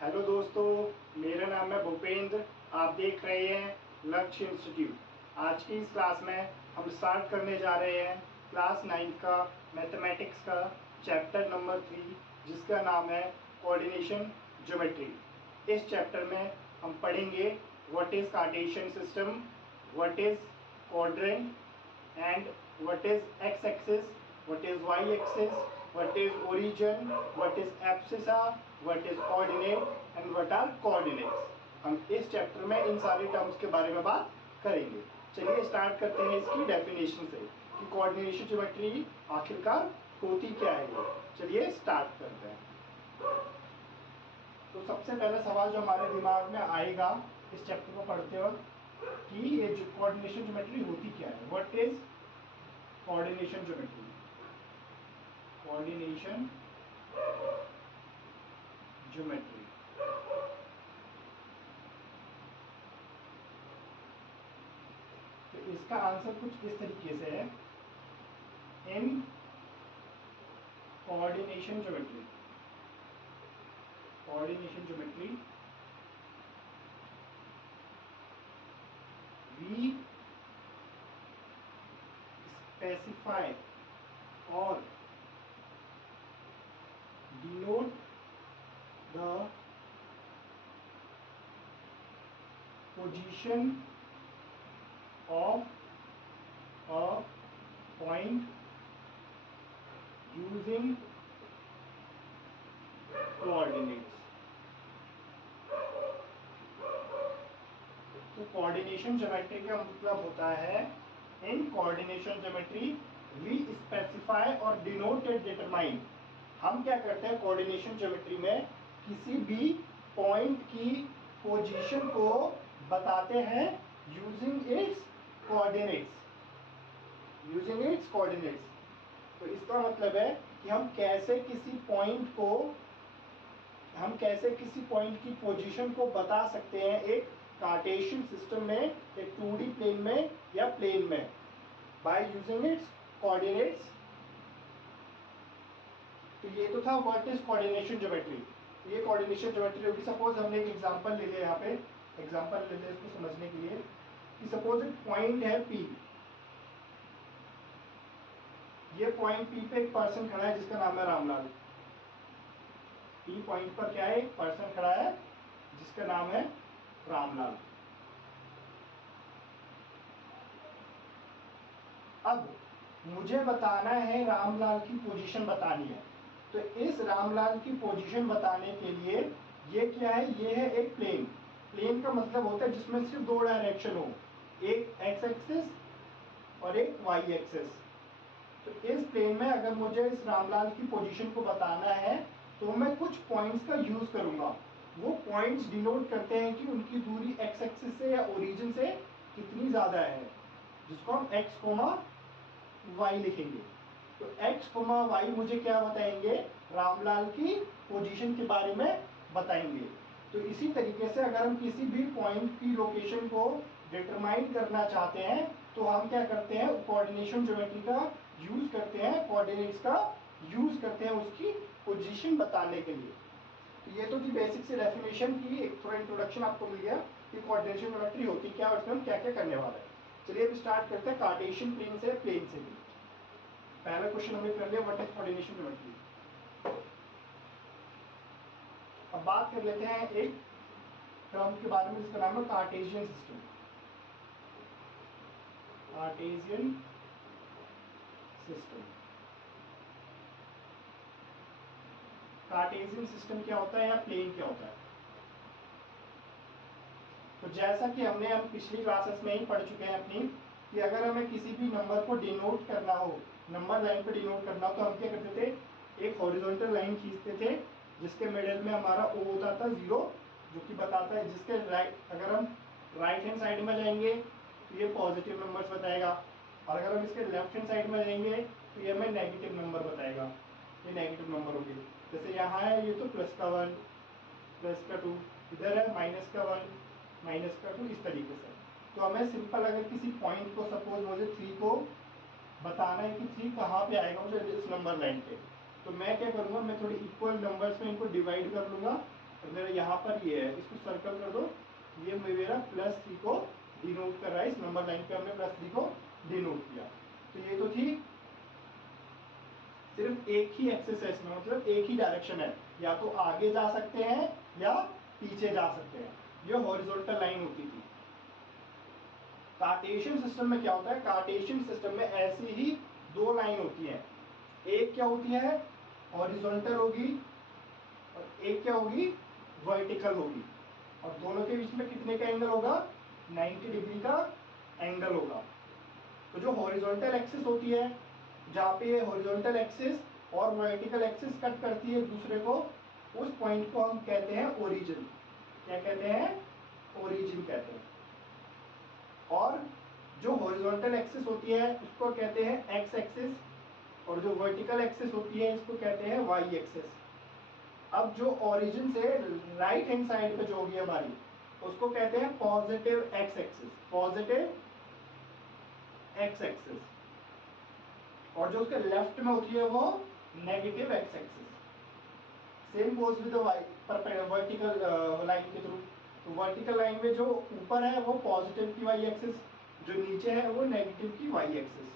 Hello दोस्तों, मेरा नाम है भूपेंद्र। आप देख रहे हैं लक्ष्य इंस्टीट्यूट। आज की इस क्लास में हम स्टार्ट करने जा रहे हैं क्लास 9 का मैथमेटिक्स का चैप्टर नंबर 3, जिसका नाम है कोऑर्डिनेशन ज्योमेट्री। इस चैप्टर में हम पढ़ेंगे what is Cartesian system, what is quadrant and what is x-axis, what is y-axis, what is origin, what is abscissa, what is coordinate and what are coordinates। हम इस chapter में इन सारे terms के बारे में बात करेंगे। चलिए स्टार्ट करते हैं इसकी डेफिनेशन से कि कोऑर्डिनेशन ज्योमेट्री आखिरकार होती क्या है ये। चलिए स्टार्ट करते हैं। तो सबसे पहला सवाल जो हमारे दिमाग में आएगा इस चैप्टर को पढ़ते वक्त कि ये जो कोऑर्डिनेशन ज्योमेट्री होती क्या है। What is coordination geometry? Coordination geometry तो इसका आंसर कुछ इस तरीके से है। In coordination geometry we specify or denote the position of a point using coordinates। तो कोऑर्डिनेशन ज्योमेट्री का मतलब होता है in coordination geometry we specify और डिनोटेड डिटरमाइन। हम क्या करते हैं कोऑर्डिनेशन ज्योमेट्री में किसी भी पॉइंट की पोजीशन को बताते हैं यूजिंग इट्स कोऑर्डिनेट्स। तो इसका मतलब है कि हम कैसे किसी पॉइंट की पोजीशन को बता सकते हैं एक कार्टेशियन सिस्टम में, एक 2D प्लेन में या प्लेन में, बाय यूजिंग इट्स कोऑर्डिनेट्स। तो ये तो था व्हाट इज कोऑर्डिनेशन ज्योमेट्री। ये कोऑर्डिनेशन ज्योमेट्री होगी। सपोज हमने एक एग्जांपल ले लिया, यहाँ पे एग्जांपल ले लिया इसको समझने के लिए कि सपोज एक पॉइंट है P। ये पॉइंट P पे एक पर्सन खड़ा है जिसका नाम है रामलाल। P पॉइंट पर क्या है, एक पर्सन खड़ा है जिसका नाम है रामलाल। अब मुझे बताना है, रामलाल की पोजीशन बतानी है। तो इस रामलाल की पोजीशन बताने के लिए ये क्या है, ये है एक प्लेन। प्लेन का मतलब होता है जिसमें सिर्फ दो डायरेक्शन हो, एक एक्स एक्सिस और एक वाई एक्सिस। तो इस प्लेन में अगर मुझे इस रामलाल की पोजीशन को बताना है तो मैं कुछ पॉइंट्स का यूज करूंगा। वो पॉइंट्स डिनोट करते हैं कि उनकी दूरी एक्स एक्सिस से या ओरिजिन से कितनी ज्यादा है, जिसको हम एक्स कोमा वाई लिखेंगे। तो एक्स कोमा वाई मुझे क्या बताएंगे, रामलाल की पोजीशन के बारे में बताएंगे। तो इसी तरीके से अगर हम किसी भी पॉइंट की लोकेशन को डिटरमाइन करना चाहते हैं तो हम क्या करते हैं, कोऑर्डिनेशन ज्योमेट्री का यूज करते हैं, कोऑर्डिनेट्स का यूज करते हैं उसकी पोजीशन बताने के लिए। तो ये तो थी बेसिक से डेफिनेशन की, एक थोड़ा इंट्रोडक्शन आपको मिल गया कि कोऑर्डिनेशन ज्योमेट्री होती क्या और उसमें हम क्या क्या करने वाले हैं। चलिए अब स्टार्ट करते हैं कार्टेशियन प्लेन से, प्लेन से भी। पहला क्वेश्चन हमने कर लिया व्हाट इज कोऑर्डिनेशन ज्योमेट्री। अब बात कर लेते हैं एक टर्म के बारे में जिसका नाम है Cartesian system. Cartesian system, Cartesian system क्या होता है या प्लेन क्या होता है? तो जैसा कि हम पिछली क्लासेस में ही पढ़ चुके हैं अपनी, कि अगर हमें किसी भी नंबर को डिनोट करना हो, नंबर लाइन पे डिनोट करना हो, तो हम क्या करते थे, एक हॉरिजॉन्टल लाइन खींचते थे जिसके मिडिल में हमारा O होता था 0, जो कि बताता है जिसके राइट, अगर हम राइट हैंड साइड में जाएंगे तो ये पॉजिटिव नंबर्स बताएगा, और अगर हम इसके लेफ्ट हैंड साइड में जाएंगे तो ये हमें नेगेटिव नंबर बताएगा। ये नेगेटिव नंबर होंगे। जैसे यहाँ है ये तो प्लस का 1, प्लस का 2, इधर है माइनस का 1, माइनस का 2, इस तरीके से। तो हमें सिंपल अगर किसी पॉइंट को, सपोज मुझे 3 को बताना है कि 3 कहाँ पे आएगा मुझे इस नंबर लाइन पे, तो मैं क्या करूँगा, मैं थोड़ी इक्वल नंबर्स में इनको डिवाइड कर लूँगा तो मेरा यहाँ पर ये है, इसको सर्कल कर दो, ये मेरा +3 को डिनोट कर रहा है, इस नंबर लाइन पे हमने +3 को डिनोट किया। तो ये तो थी सिर्फ एक ही एक्सिस है, इसमें मतलब एक ही डायरेक्शन है, या तो आगे जा सकते हैं या पीछे जा सकते हैं, ये हॉरिजॉन्टल लाइन होती थी। कार्टेशियन सिस्टम में क्या होता है, कार्टेशियन सिस्टम में ऐसी ही दो लाइन होती है, एक क्या होती है हॉरिजॉन्टल होगी और एक क्या होगी वर्टिकल होगी, और दोनों के बीच में कितने का एंगल होगा, 90 डिग्री का एंगल होगा। तो जो हॉरिजॉन्टल एक्सिस होती है, जहाँ पे ये हॉरिजॉन्टल एक्सिस और वर्टिकल एक्सिस कट करती है एक दूसरे को, उस पॉइंट को हम कहते हैं ओरिजिन। क्या कहते हैं, ओरिजिन कहते हैं। और जो हॉरिजॉन्टल एक्सिस होती है उसको कहते हैं एक्स एक्सिस, और जो वर्टिकल एक्सिस होती है इसको कहते हैं वाई एक्सिस। अब जो ओरिजिन से राइट हैंड साइड पे जो होगी हमारी, उसको कहते हैं positive x axis, positive x axis, और जो उसके लेफ्ट में होती है वो negative x axis. Same goes with vertical line के थ्रू। तो वर्टिकल लाइन में जो ऊपर है वो पॉजिटिव की वाई एक्सिस, जो नीचे है वो नेगेटिव की वाई एक्सिस।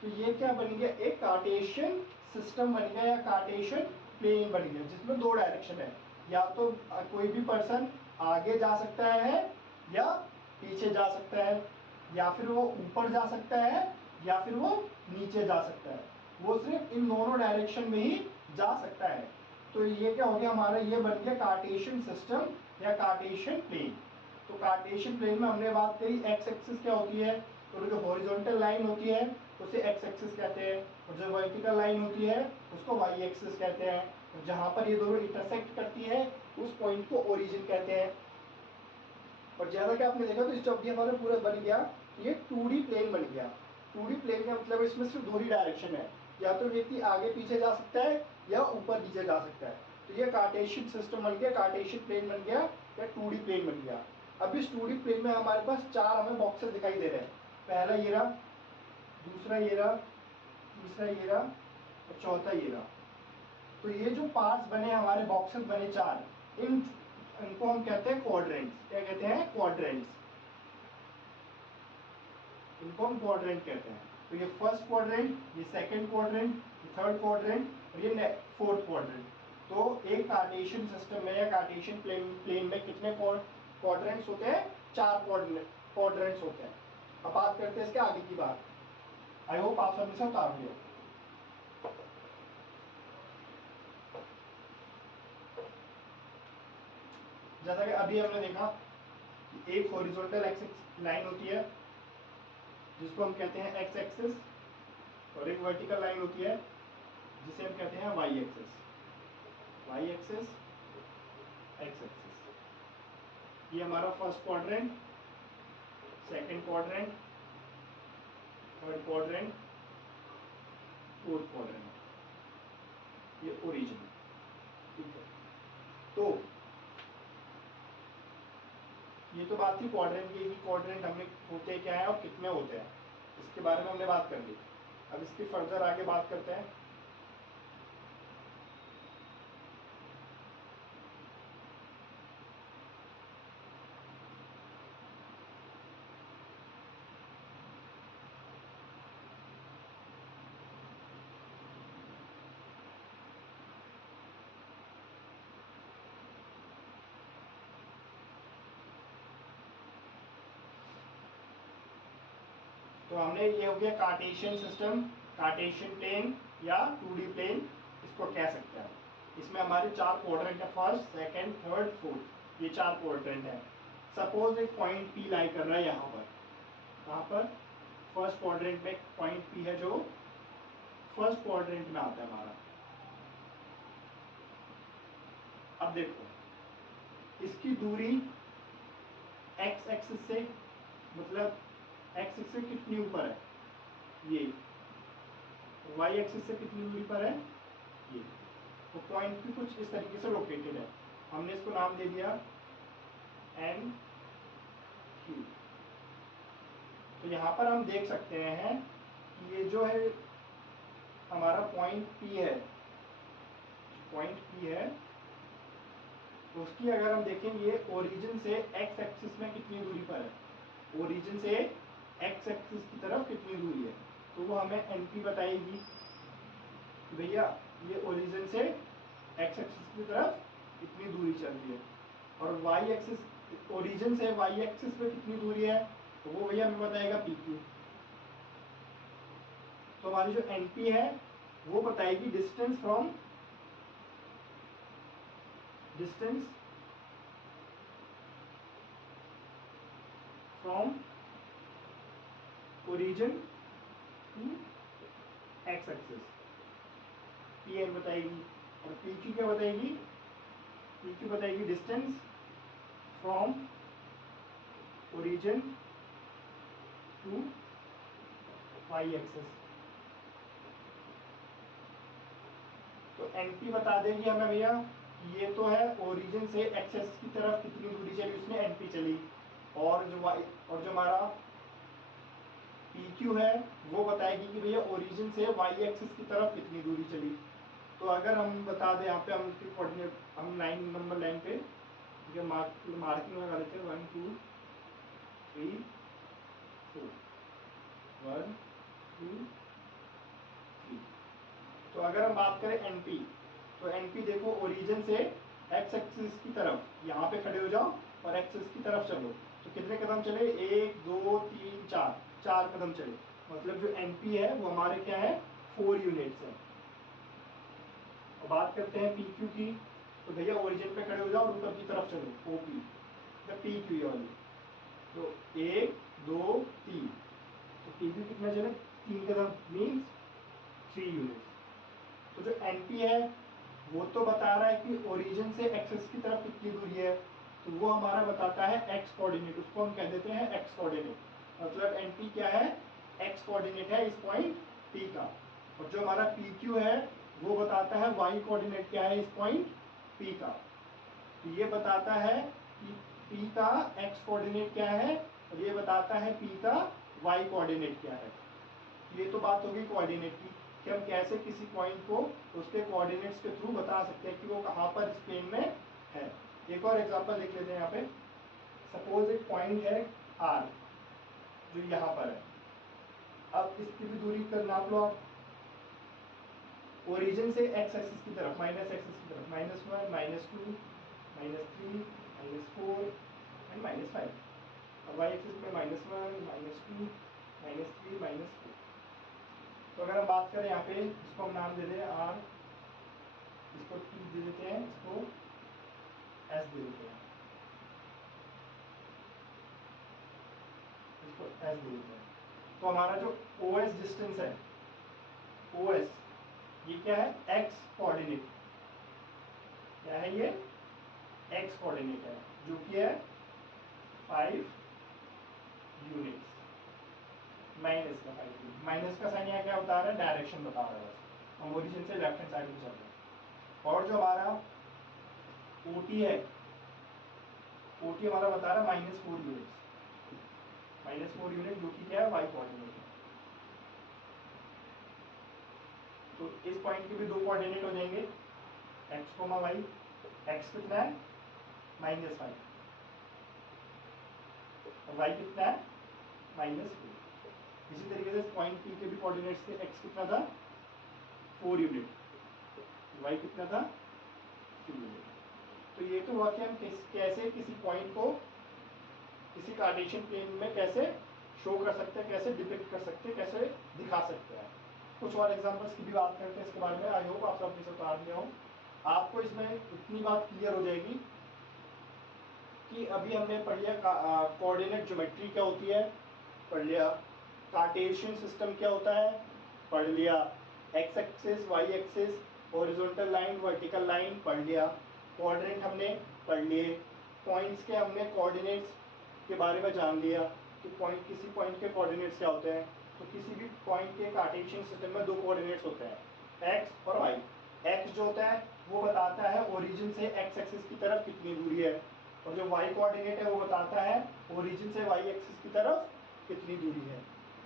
तो ये क्या बन गया, एक कार्टेशियन सिस्टम बन गया या कार्टेशियन प्लेन बन गया, जिसमें दो डायरेक्शन है, या तो कोई भी पर्सन आगे जा सकता है या पीछे जा सकता है, या फिर वो ऊपर जा सकता है या फिर वो नीचे जा सकता है, वो सिर्फ इन दोनों डायरेक्शन में ही जा सकता है। तो ये क्या हो गया हमारा, ये बन गया कार्टेशियन सिस्टम या कार्टेशियन प्लेन। तो कार्टेशियन प्लेन में हमने बात करी एक्स एक्सिस क्या होती है, तो जो हॉरिजॉन्टल लाइन होती है उसे एक्स एक्सिस कहते हैं, और जो वर्टिकल लाइन होती है उसको वाई एक्सिस कहते हैं, और जहाँ पर ये दोनों इंटरसेक्ट करती है उस पॉइंट को ओरिजिन कहते हैं। और जैसा कि आपने देखा, तो इस जब भी हमारा पूरा बन गया, ये 2D प्लेन बन गया। 2D प्लेन का मतलब इसमें सिर्फ दो ही डायरेक्शन है, या तो व्यक्ति आगे पीछे जा सकता है या ऊपर नीचे जा सकता है। तो ये कार्टेशियन सिस्टम बन गया, कार्टेशियन प्लेन बन गया या 2D प्लेन बन गया। अब इस 2D प्लेन में हमारे पास चार हमें बॉक्सेस दिखाई दे रहे हैं। पहला ये रहा, दूसरा ये रहा, तीसरा ये रहा और चौथा ये रहा। तो ये जो पार्ट्स बने हमारे, बॉक्सेस बने चार, इनको हम कहते हैं क्वाड्रेंट्स। क्या कहते हैं, क्वाड्रेंट्स। इनको हम क्वाड्रेंट कहते हैं। तो ये फर्स्ट क्वाड्रेंट, ये सेकंड क्वाड्रेंट, ये थर्ड क्वाड्रेंट और ये फोर्थ क्वाड्रेंट। तो एक कार्टेशियन सिस्टम में या कार्टेशियन प्लेन में कितने क्वाड्रेंट्स होते हैं, चार क्वाड्रेंट्स होते हैं। अब बात करते हैं इसके आगे की बात। आई होप आप सब से उतार लिया। जैसा कि अभी हमने देखा कि एक हॉरिजॉन्टल एक्सिस लाइन होती है जिसको हम कहते हैं एक्स एक्सिस, और एक वर्टिकल लाइन होती है जिसे हम कहते हैं Y axis, Y axis, X axis. ये हमारा first quadrant, second quadrant, third quadrant, fourth quadrant, ये ओरिजिन। ठीक है, तो ये तो बात थी क्वाड्रेंट की, क्वाड्रेंट हमने होते क्या है और कितने होते हैं, इसके बारे में हमने बात कर ली। अब इसकी फर्दर आगे बात करते हैं। तो हमने ये हो गया कार्टेशियन सिस्टम, कार्टेशियन प्लेन या 2D प्लेन इसको कह सकते हैं। इसमें हमारे चार क्वाड्रेंट है, फर्स्ट, सेकंड, थर्ड, फोर्थ, ये चार क्वाड्रेंट है। सपोज एक पॉइंट पी लाई कर रहा है यहाँ पर, कहाँ पर, फर्स्ट क्वाड्रेंट में एक पॉइंट पी है जो फर्स्ट क्वाड्रेंट में आता है हमारा। अब देखो इसकी दूरी एक्स एक्सिस से, मतलब एक्स एक्सिस से कितनी ऊपर है, ये, वाई एक्सिस से कितनी दूरी पर है, ये। तो पॉइंट भी कुछ इस तरीके से लोकेटेड है, हमने इसको नाम दे दिया एन क्यू। तो यहाँ पर हम देख सकते हैं कि ये जो है हमारा पॉइंट पी है, पॉइंट P है, तो उसकी अगर हम देखेंगे ओरिजिन से एक्स एक्सिस में कितनी दूरी पर है, ओरिजिन से एक्स एक्सिस की तरफ कितनी दूरी है, तो वो हमें NP बताएगी कि भैया ये ओरिजिन से एक्स एक्सिस की तरफ कितनी दूरी चल रही है। और वाई एक्सिस, ओरिजिन से वाई एक्सिस पे कितनी दूरी है, तो वो भैया हमें बताएगा PQ। तो हमारी जो NP है वो बताएगी distance from origin to X axis, PN बताएगी। और PQ क्या बताएगी, PQ बताएगी distance from origin to Y axis. तो NP बता देगी हमें भैया ये तो है ओरिजिन से एक्सेस की तरफ कितनी दूरी चली, उसमें NP चली। और जो हमारा PQ है वो बताएगी कि भैया ओरिजिन से वाई एक्सिस की तरफ कितनी दूरी चली। तो अगर हम बता दें यहाँ पे हम कोऑर्डिनेट, हम लाइन नंबर लाइन पे मार्किंग लगा लेते हैं 1 2 3 4 1 2 3। तो अगर हम बात करें NP, तो NP देखो ओरिजिन से एक्स एक्सिस की तरफ, यहाँ पे खड़े हो जाओ और एक्सिस की तरफ चलो, तो कितने कदम चले, 1 2 3 4, 4 कदम चले। मतलब जो NP है वो हमारे क्या है, 4 यूनिट्स है। और बात करते हैं PQ की, तो भैया ओरिजिन पे खड़े हो जाओ और ऊपर की तरफ चलो, OP, PQ वाली, तो 1 2 3, तो PQ कितना चले, 3 कदम, मीन्स 3 यूनिट्स। तो जो NP है वो तो बता रहा है कि ओरिजिन से एक्सिस की तरफ कितनी दूरी है, तो वो हमारा बताता है एक्स कोऑर्डिनेट, उसको हम कह देते हैं एक्स कोऑर्डिनेट। मतलब NP क्या है, एक्स कोऑर्डिनेट है इस पॉइंट P का। और जो हमारा PQ है वो बताता है वाई कोऑर्डिनेट क्या है इस पॉइंट P का। तो ये बताता है कि P का एक्स कोऑर्डिनेट क्या है और ये बताता है P का वाई कोऑर्डिनेट क्या है। ये तो बात होगी कोऑर्डिनेट की, कि हम कैसे किसी पॉइंट को उसके कोऑर्डिनेट्स के थ्रू बता सकते हैं कि वो कहाँ पर इस प्लेन में है। एक और एग्जांपल लिख लेते हैं यहाँ पे। सपोज एक पॉइंट है R जो यहाँ पर है, अब इसकी भी दूरी कर नाप लो आप। ओरिजिन से एक्स एक्सिस की तरफ, माइनस एक्सिस की तरफ, -1 -2 -3 -4 एंड -5। अब वाई एक्सिस में -1 -2 -3 -4। तो अगर हम बात करें यहाँ पे, इसको हम नाम दे दें R, इसको T दे देते हैं, इसको S दे देते हैं, इसको S दे देते हैं। तो हमारा जो OS डिस्टेंस है, OS ये क्या है, X कोऑर्डिनेट, क्या है ये, X कोऑर्डिनेट है, जो कि है 5 यूनिट्स, माइनस का 5 यूनिट। माइनस का साइन यहाँ क्या बता रहा है, डायरेक्शन बता रहा है, बस हम ओरिजिन से लेफ्ट हैंड साइड में चल रहे हैं। और जो हमारा OT है, OT हमारा बता रहा है -4 यूनिट्स, -4 यूनिट, जो कि क्या है, वाई कोऑर्डिनेट है। तो इस पॉइंट के भी दो कोऑर्डिनेट हो जाएंगे, x, y। x कितना है, -5, और y कितना है, -4। इसी तरीके से पॉइंट P के भी कोऑर्डिनेट्स थे, x कितना था, 4 यूनिट, y कितना था, 3 यूनिट। तो ये तो हुआ कि हम कैसे किसी पॉइंट को किसी कार्टेशियन प्लेन में कैसे शो कर सकते हैं, कैसे डिपिक्ट कर सकते हैं, कैसे दिखा सकते हैं। कुछ और एग्जांपल्स की भी बात करते हैं इसके बारे में। आई होप आप सब अपने से उतार लिया हो। आपको इसमें इतनी बात क्लियर हो जाएगी कि अभी हमने पढ़ लिया कोऑर्डिनेट ज्योमेट्री क्या होती है, पढ़ लिया कार्टेशियन सिस्टम क्या होता है, पढ़ लिया X axis, Y axis, horizontal line, vertical line पढ़ लिया, कोऑर्डिनेट हमने पढ़ लिए, पॉइंट्स के हमने कोऑर्डिनेट्स के बारे में जान लिया कि पॉइंट, किसी पॉइंट के कोऑर्डिनेट्स क्या होते हैं। तो किसी भी पॉइंट के कार्टेशियन सिस्टम में दो कोऑर्डिनेट्स होते हैं, एक्स और वाई। एक्स जो होता है वो बताता है ओरिजिन से एक्स एक्सिस की तरफ कितनी दूरी है, और जो वाई कोऑर्डिनेट है वो बताता है ओरिजिन से वाई एक्सिस की तरफ कितनी दूरी है।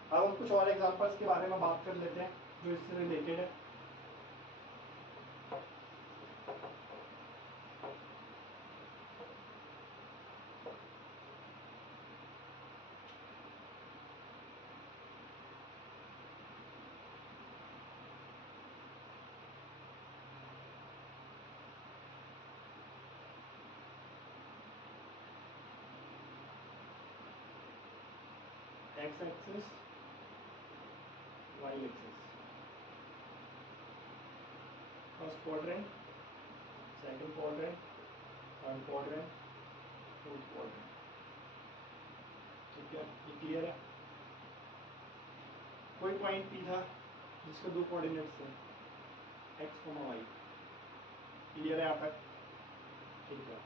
अब हम कुछ और एग्जांपल्स के बारे में बात कर लेते हैं जो इससे रिलेटेड है। X axis, Y axis, first quadrant, second quadrant, third quadrant, fourth quadrant. ठीक है, ये क्लियर है। कोई पॉइंट पी था जिसके दो कोऑर्डिनेट्स थे, एक्स वाई। क्लियर है यहाँ तक? ठीक है,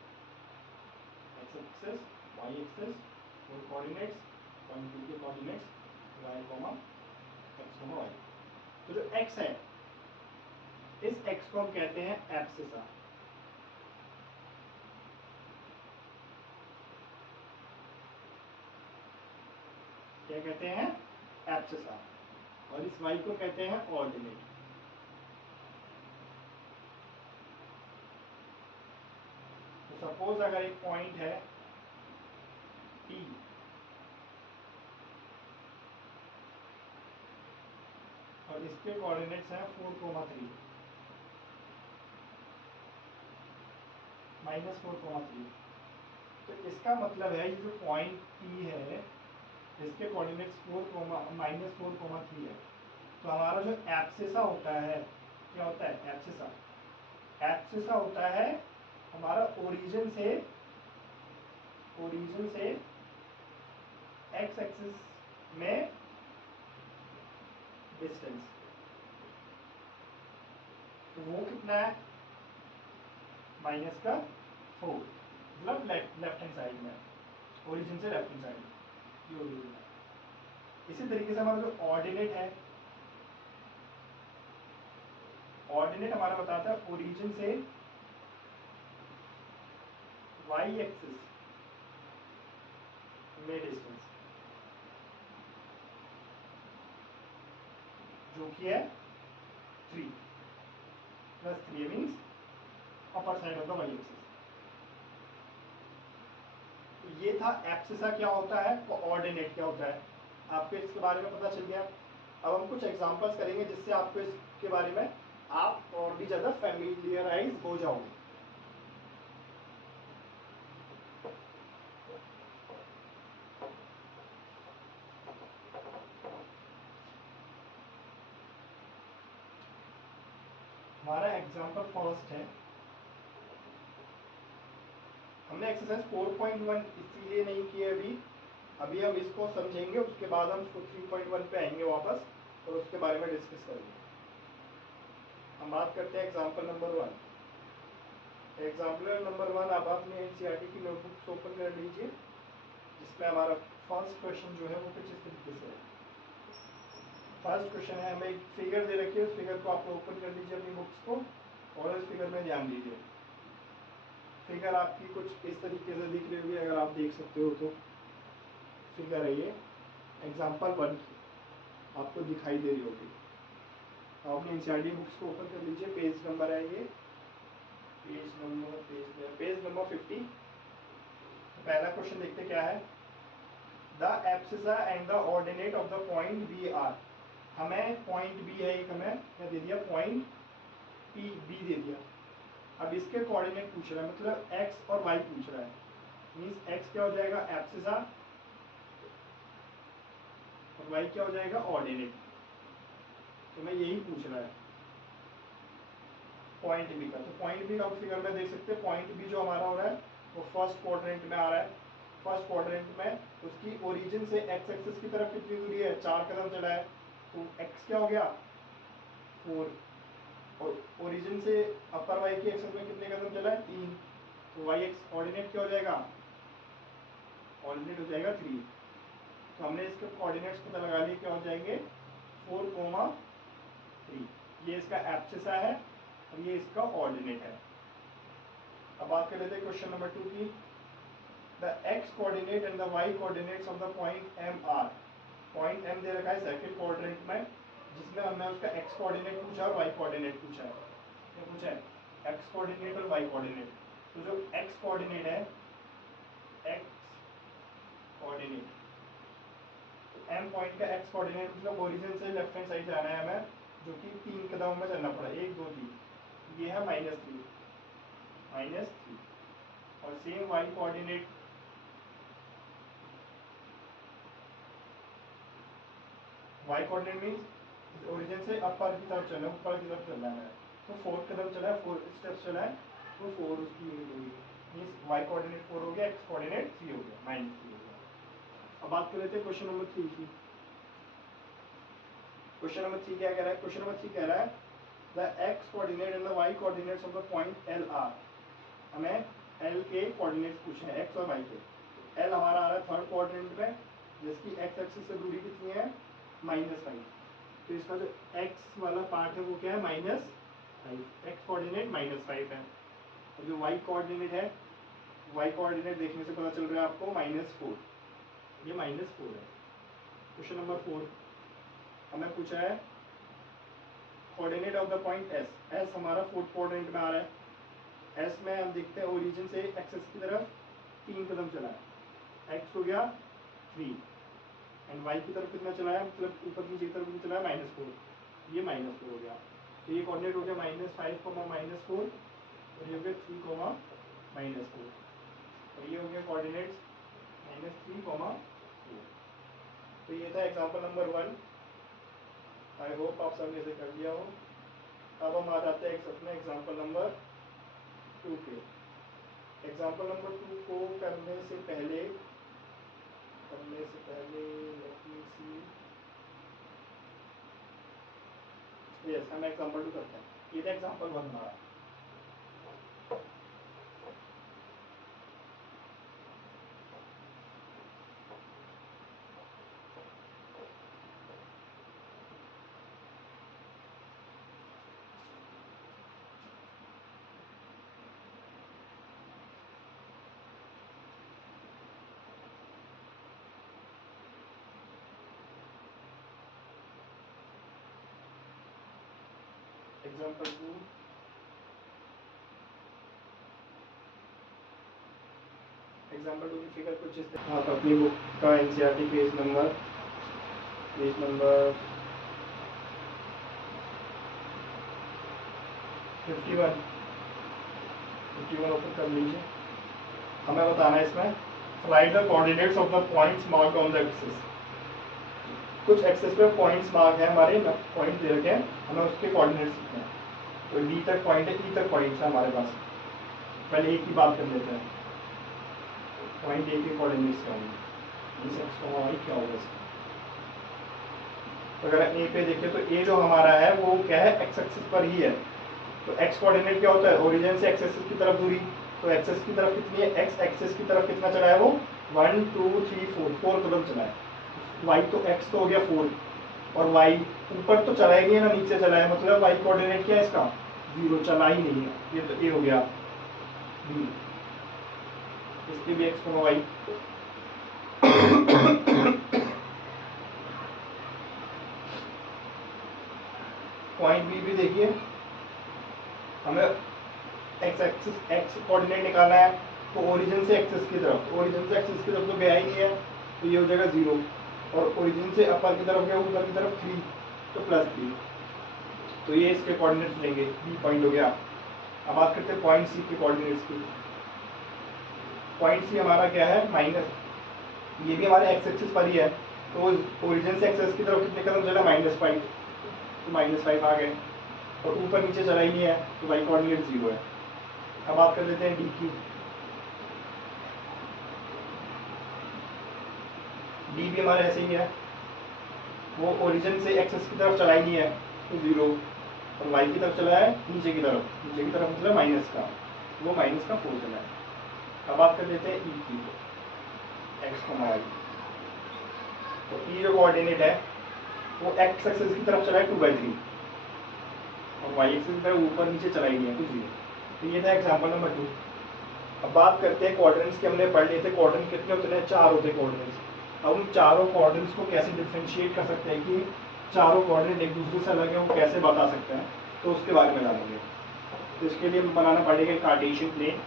X axis, Y axis, four coordinates, point P के coordinates Y comma X comma Y. तो जो एक्स है, इस एक्स को हम कहते हैं एब्सिसा। क्या कहते हैं? एब्सिसा। और इस वाई को कहते हैं ऑर्डिनेट। तो सपोज अगर एक पॉइंट है P, और इसके कोऑर्डिनेट्स हैं 4,3 -4,3। तो इसका मतलब है ये जो पॉइंट P है, इसके कोऑर्डिनेट्स 4,-4,3 है। तो हमारा जो एब्सिसा होता है, क्या होता है एब्सिसा? एब्सिसा होता है हमारा ओरिजिन से एक्स एक्सिस में डिस्टेंस। तो वो कितना है? -4, मतलब लेफ्ट हैंड साइड में, ओरिजिन से लेफ्ट हैंड साइड, ये ओरिजिन है। इसी तरीके से हमारा जो ऑर्डिनेट है, ऑर्डिनेट हमारा बताता है ओरिजिन से वाई एक्सिस में डिस्टेंस, जो कि है 3 + 3 means upper side of the Y axis. ये था एब्सिसा क्या होता है, कोऑर्डिनेट क्या होता है। आपको इसके बारे में पता चल गया। अब हम कुछ एग्जांपल्स करेंगे जिससे आपको इसके बारे में आप और भी ज़्यादा फैमिलियराइज हो जाओगे। हमारा एग्जांपल फर्स्ट है, हमने एक्सरसाइज 4.1 इसीलिए नहीं किया अभी हम इसको समझेंगे, उसके बाद हम 3.1 पे आएंगे वापस और उसके बारे में डिस्कस करेंगे। हम बात करते हैं एग्जांपल नंबर 1। एग्जाम्पल नंबर 1 आप अपने एनसीईआरटी की नोटबुक्स ओपन कर लीजिए, जिसमें हमारा फर्स्ट क्वेश्चन जो है वो कुछ इस तरीके से है। फर्स्ट क्वेश्चन है, हमें एक फिगर दे रखी है, उस फिगर को आप ओपन कर लीजिए अपनी बुक्स को और इस फिगर में ध्यान दीजिए। फिगर आपकी कुछ इस तरीके से दिख रही होगी, अगर आप देख सकते हो तो। फिगर है ये एग्जाम्पल 1 की, आपको दिखाई दे रही होगी। आप अपनी एनसीईआरटी बुक्स को ओपन कर लीजिए, पेज नंबर है ये, पेज नंबर 50। पहला क्वेश्चन देखते क्या है। The abscissa and the ordinate of the point B are. हमें पॉइंट बी है, एक हमें क्या दे दिया, पॉइंट पी बी दे दिया। अब इसके कोऑर्डिनेट पूछ रहा है, मतलब एक्स और वाई पूछ रहा है। मीन्स एक्स क्या हो जाएगा एब्सिसा और वाई क्या हो जाएगा ऑर्डिनेट। तो मैं यही पूछ रहा है पॉइंट बी का। तो पॉइंट बी का फिगर में देख सकते हैं, पॉइंट बी जो हमारा हो रहा है वो फर्स्ट क्वाड्रेंट में आ रहा है। फर्स्ट क्वाड्रेंट में उसकी ओरिजिन से एक्स एक्सिस की तरफ कितनी दूरी है, 4 कदम चला है। तो एक्स क्या हो गया 4, और ओरिजिन से अपर वाई की एक्सिस में कितने कदम चला है 3। तो वाई एक्स ऑर्डिनेट क्या हो जाएगा, ऑर्डिनेट हो जाएगा 3। तो हमने इसके कोऑर्डिनेट्स पता लगा लिए, क्या हो जाएंगे 4,3। ये इसका एब्सिसा है और ये इसका ऑर्डिनेट है। अब बात कर लेते हैं क्वेश्चन नंबर 2 की। The X coordinate and the Y coordinates of the point M are. Point M दे रखा है सेकंड क्वाड्रेंट में, जिसमें हमने उसका एक्स कोऑर्डिनेट पूछा और वाई कोऑर्डिनेट पूछा है। क्या पूछा है, एक्स कोऑर्डिनेट और वाई कोऑर्डिनेट। तो जो एक्स कोऑर्डिनेट है, एक्स कोऑर्डिनेट, तो एम पॉइंट का एक्स कोऑर्डिनेट मतलब ओरिजिन से लेफ्ट हैंड साइड जाना है हमें, जो कि 3 कदमों में चलना पड़ा, 1 2 3। ये है -3। और same Y coordinate, Y coordinate means origin से अपर की तरफ चलना है, ऊपर की तरफ चलना है, तो 4 कदम चला है, 4 स्टेप्स चला है, तो 4 उसकी यूनिट होगी, मीन्स वाई कोऑर्डिनेट 4 हो गया, एक्स कोऑर्डिनेट 3 हो गया, -3 हो गया। अब बात कर लेते हैं क्वेश्चन नंबर 3 की। क्वेश्चन नंबर 3 क्या कह रहा है? क्वेश्चन नंबर 3 कह रहा है the X coordinate and the Y coordinates of the point L are. हमें एल के कोऑर्डिनेट्स पूछे हैं, एक्स और वाई के। एल हमारा आ रहा है थर्ड क्वाड्रेंट में, जिसकी एक्स एक्सिस से दूरी कितनी है? -5। तो इसका जो एक्स वाला पार्ट है वो क्या है? -5। एक्स कोऑर्डिनेट -5 है। और जो वाई कोऑर्डिनेट है, वाई कोऑर्डिनेट देखने से पता चल रहा है आपको -4, ये -4 है। क्वेश्चन नंबर 4 हमें पूछा है coordinate of the point S. S हमारा फोर्थ क्वाड्रेंट में आ रहा है। एस में हम देखते हैं ओरिजिन से एक्सिस की तरफ 3 कदम चला है, एक्स हो गया 3 एंड वाई की तरफ कितना चला है? मतलब ऊपर नीचे की तरफ कितना चला है? -4, ये -4 हो गया। तो ये कोऑर्डिनेट हो गया -5, -4 और ये हो गया 3, -4 और ये हो गया कोऑर्डिनेट्स -3, 4। तो ये था एग्जांपल नंबर 1। आई होप आप सबने इसे कर लिया हो। अब हम आ जाते हैं अपने एग्जांपल नंबर 2 पे। एग्जांपल नंबर 2 को करने से पहले लेट मी सी, यस हम एग्जांपल 2 करते हैं। ये था एग्जांपल 1 हमारा। एग्जांपल 2 की फिगर कुछ इस तरह। आप अपनी बुक का एनसीईआरटी पेज नंबर 51 ओपन कर लीजिए। हमें बताना है इसमें find the coordinates of the points marked on the axis. कुछ एक्सिस पे पॉइंट्स मार्क है हमारे, पॉइंट दे रखे हैं, हमें उसके कोऑर्डिनेट्स लिखने हैं। तो डी तक पॉइंट है, ई तक पॉइंट्स है हमारे पास। पहले एक की बात कर लेते हैं। पॉइंट ए के कोऑर्डिनेट्स क्या होंगे? इस एक्स का वाई क्या होगा इसका? तो अगर ए पे देखें तो ए जो हमारा है वो क्या है? एक्स एक्सिस पर ही है। तो एक्स कोऑर्डिनेट क्या होता है? ओरिजिन से एक्स एक्सिस की तरफ दूरी। तो एक्सिस की तरफ कितनी है? एक्स एक्सिस की तरफ कितना चला है वो? 1 2 3 4 कदम चला है। वाई तो एक्स तो हो गया 4 और वाई ऊपर तो चला ही नहीं है ना नीचे चला है, मतलब वाई कोऑर्डिनेट क्या है इसका? 0, चला ही नहीं है। ये तो ए हो गया बी, इसके भी एक्स को वाई। पॉइंट बी भी देखिए, हमें एक्स एक्सिस एक्स कोऑर्डिनेट निकालना है। तो ओरिजिन से एक्सिस की तरफ, ओरिजिन से एक्सिस की तरफ तो गया ही नहीं है, तो ये हो जाएगा 0 और ओरिजिन से अपर की तरफ गया, ऊपर की तरफ 3 तो +3। तो ये इसके कोऑर्डिनेट्स लेंगे, बी पॉइंट हो गया। अब बात करते हैं पॉइंट सी के कोऑर्डिनेट्स की। पॉइंट सी हमारा क्या है? माइनस, ये भी हमारे एक्स एक्सिस पर ही है। तो ओरिजिन से एक्सिस की तरफ कितने कदम चला? -5, तो -5 आ गए और ऊपर नीचे चला ही नहीं है, तो वाई कोऑर्डिनेट 0 है। अब बात कर लेते हैं डी की। डी भी हमारे ऐसे ही है, वो ओरिजिन से एक्सिस की तरफ चला ही नहीं है, तो 0 और वाई की तरफ चला है नीचे की तरफ, मतलब माइनस का, वो -4 चला है। अब बात कर लेते हैं ई की, एक्स को वाई। तो ई जो कोऑर्डिनेट है वो एक्स एक्सिस की तरफ चला है 2/3 और वाई एक्सिस की तरफ ऊपर नीचे चला ही नहीं है, तो 0। तो ये था एग्जाम्पल नंबर 2। अब बात करते हैं क्वाड्रेंट्स के। हमने पढ़ लिए थे क्वाड्रेंट कितने होते हैं? 4 होते हैं क्वाड्रेंट्स। अब उन चारों क्वाड्रेंट्स को कैसे डिफ्रेंशिएट कर सकते हैं कि चारों क्वाड्रेंट एक दूसरे से अलग है, वो कैसे बता सकते हैं, तो उसके बारे में जानेंगे। तो इसके लिए बनाना पड़ेगा कार्टेशियन प्लेन।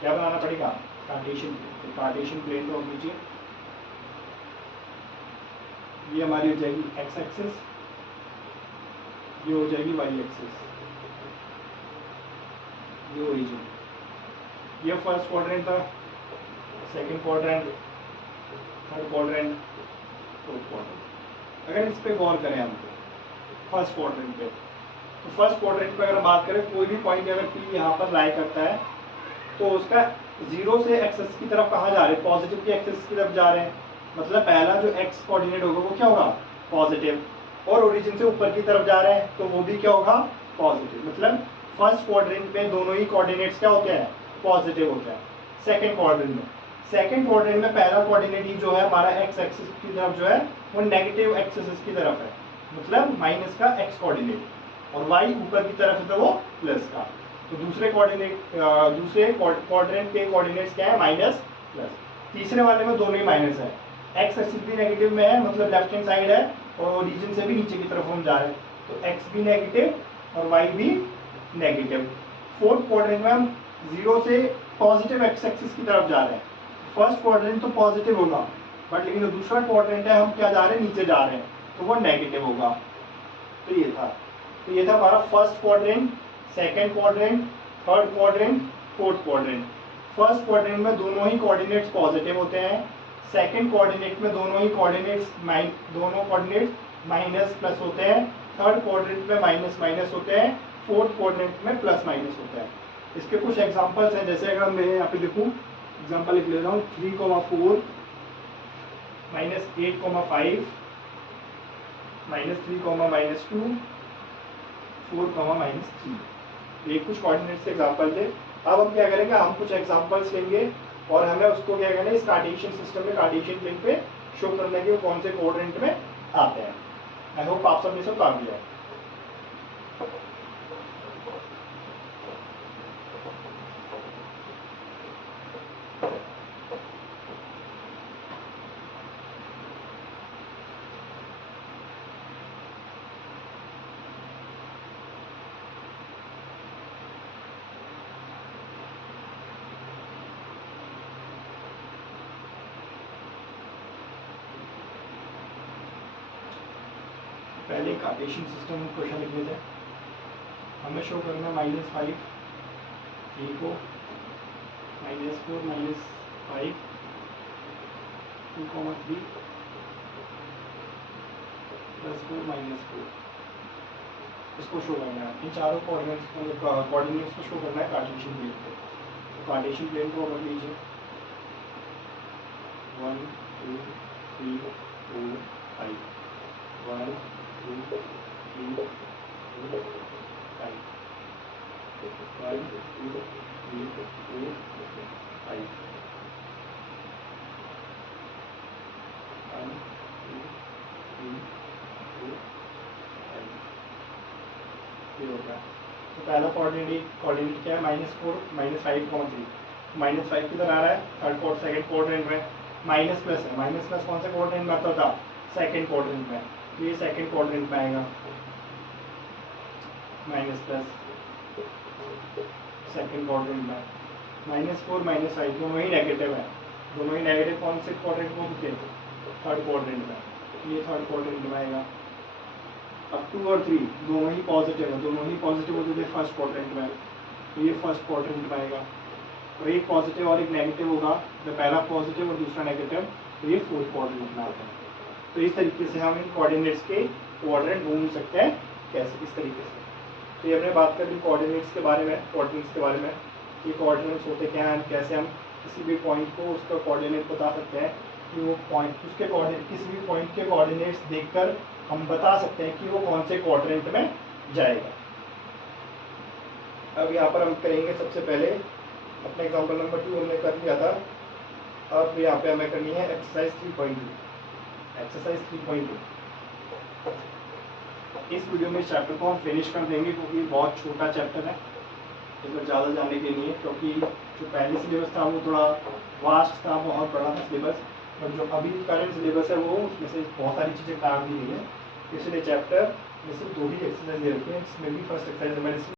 क्या बनाना पड़ेगा? Cartesian plane. तो कार्टेशियन प्लेन तो लीजिए, ये हमारी हो जाएगी एक्स एक्सिस, ये हो जाएगी वाई एक्सिस, ये ओरिजिन। ये फर्स्ट क्वाड्रेंट था, second quadrant, third quadrant, fourth quadrant. अगर इस पे गौर करें हम फर्स्ट क्वाड्रेंट पे, तो फर्स्ट क्वाड्रेंट पे अगर बात करें कोई भी पॉइंट अगर पी यहाँ पर लाई करता है तो उसका जीरो से एक्सेस की तरफ कहाँ जा रहे हैं, पॉजिटिव की एक्सेस की तरफ जा रहे हैं। मतलब पहला जो एक्स कोऑर्डिनेट होगा वो क्या होगा, पॉजिटिव, और ओरिजिन से ऊपर की तरफ जा रहे हैं तो वो भी क्या होगा, पॉजिटिव। मतलब फर्स्ट क्वाड्रेंट में दोनों ही कोऑर्डिनेट्स क्या होते हैं, पॉजिटिव होते हैं। सेकंड क्वाड्रेंट में पहला कोऑर्डिनेट ही जो है हमारा एक्स एक्सिस की तरफ जो है वो नेगेटिव एक्सिस की तरफ है, मतलब माइनस का एक्स कोऑर्डिनेट, और वाई ऊपर की तरफ है तो वो प्लस का। तो दूसरे क्वाड्रेंट के कोऑर्डिनेट्स क्या है, माइनस प्लस। तीसरे वाले में दोनों ही माइनस है, एक्स एक्सिस भी नेगेटिव में है, मतलब लेफ्ट हैंड साइड है, और ओरिजिन से भी नीचे की तरफ हम जा रहे हैं तो एक्स भी नेगेटिव और वाई भी नेगेटिव। फोर्थ क्वाड्रेंट में हम जीरो से पॉजिटिव एक्स एक्सिस की तरफ जा रहे हैं। फर्स्ट क्वाड्रेंट तो पॉजिटिव होगा, बट लेकिन जो दूसरा क्वाड्रेंट है हम क्या जा रहे हैं, नीचे जा रहे हैं, तो वो नेगेटिव होगा। तो ये था हमारा first quadrant, second quadrant, third quadrant, fourth quadrant. First quadrant में दोनों ही कोऑर्डिनेट्स पॉजिटिव होते हैं, सेकंड कोऑर्डिनेट में दोनों कोऑर्डिनेट्स माइनस प्लस होते हैं, थर्ड क्वाड्रेंट में माइनस माइनस होते हैं, फोर्थ क्वाड्रेंट में प्लस माइनस होता है। इसके कुछ एग्जांपल्स हैं, जैसे अगर मैं यहाँ पे लिखूँ, एग्जांपल लिख ले रहा हूँ 3,4 -8,5 -3, -2 4, -3। ये कुछ कोऑर्डिनेट्स के एग्जांपल थे। अब हम क्या करेंगे, हम कुछ एग्जांपल्स लेंगे और हमें उसको क्या करना है, इस कार्टेशियन सिस्टम में कार्टेशियन प्लेन पे शो करने के कौन से कोऑर्डिनेट में आते हैं। आई होप आप सब ये सब काम किया है। पहले कार्टेशियन सिस्टम में क्वेश्चन लिख लेते हैं। हमें शो करना -5 3 को, -4 -5 2,3 +4 -4 इसको शो करना है। इन चारों कोऑर्डिनेट्स को शो करना है कार्टेशियन प्लेन पे। तो कार्टेशियन प्लेन को कर लीजिए 1 2 3 4 5 1 2 3 4 5 1 2 3 4 5 1 2 3 4 5 ये हो गया। तो पहला कोऑर्डिनेट क्या है, -4 -5,3। -5 किधर आ रहा है, सेकंड क्वाड्रेंट में। माइनस प्लस है, माइनस प्लस कौन से क्वाड्रेंट में आता था, सेकंड क्वाड्रेंट में, तो ये सेकंड क्वाड्रेंट में आएगा माइनस प्लस सेकंड क्वाड्रेंट में। -4 -5 दोनों ही नेगेटिव है, दोनों ही नेगेटिव कौन से क्वाड्रेंट में होते हैं, थर्ड क्वाड्रेंट में, तो ये थर्ड क्वाड्रेंट में आएगा। अब 2 और 3 दोनों ही पॉजिटिव है, दोनों ही पॉजिटिव होते थे फर्स्ट क्वाड्रेंट में, तो ये फर्स्ट क्वाड्रेंट में आएगा। और एक पॉजिटिव और एक नेगेटिव होगा, तो पहला पॉजिटिव और दूसरा नेगेटिव, तो ये फोर्थ क्वाड्रेंट में आता है। तो इस तरीके से हम इन कोऑर्डिनेट्स के क्वाड्रेंट ढूंढ सकते हैं, कैसे, इस तरीके से। तो ये हमने बात कर ली कोऑर्डिनेट्स के बारे में, कि कोऑर्डिनेट्स होते क्या हैं, कैसे हम किसी भी पॉइंट को उसका कोऑर्डिनेट बता सकते हैं, कि वो पॉइंट उसके कोऑर्डिनेट, किसी भी पॉइंट के कोऑर्डिनेट्स देखकर हम बता सकते हैं कि वो कौन से क्वाड्रेंट में जाएगा। अब यहाँ पर हम करेंगे सबसे पहले अपने एग्जांपल नंबर 2 हमने कर लिया था। अब यहाँ पे हमें करनी है एक्सरसाइज 3.2। इस वीडियो में इस चैप्टर को हम फिनिश कर देंगे, क्योंकि बहुत छोटा चैप्टर है, इसमें ज़्यादा जाने के लिए, क्योंकि जो पहले सिलेबस था वो थोड़ा वास्ट था, बहुत बड़ा था सिलेबस, और जो अभी करंट सिलेबस है वो उसमें से बहुत सारी चीज़ें काट दी गई हैं। इसलिए चैप्टर में सिर्फ 2 ही एक्सरसाइज दे रखी हैं, इसमें भी फर्स्ट एक्सरसाइज मैंने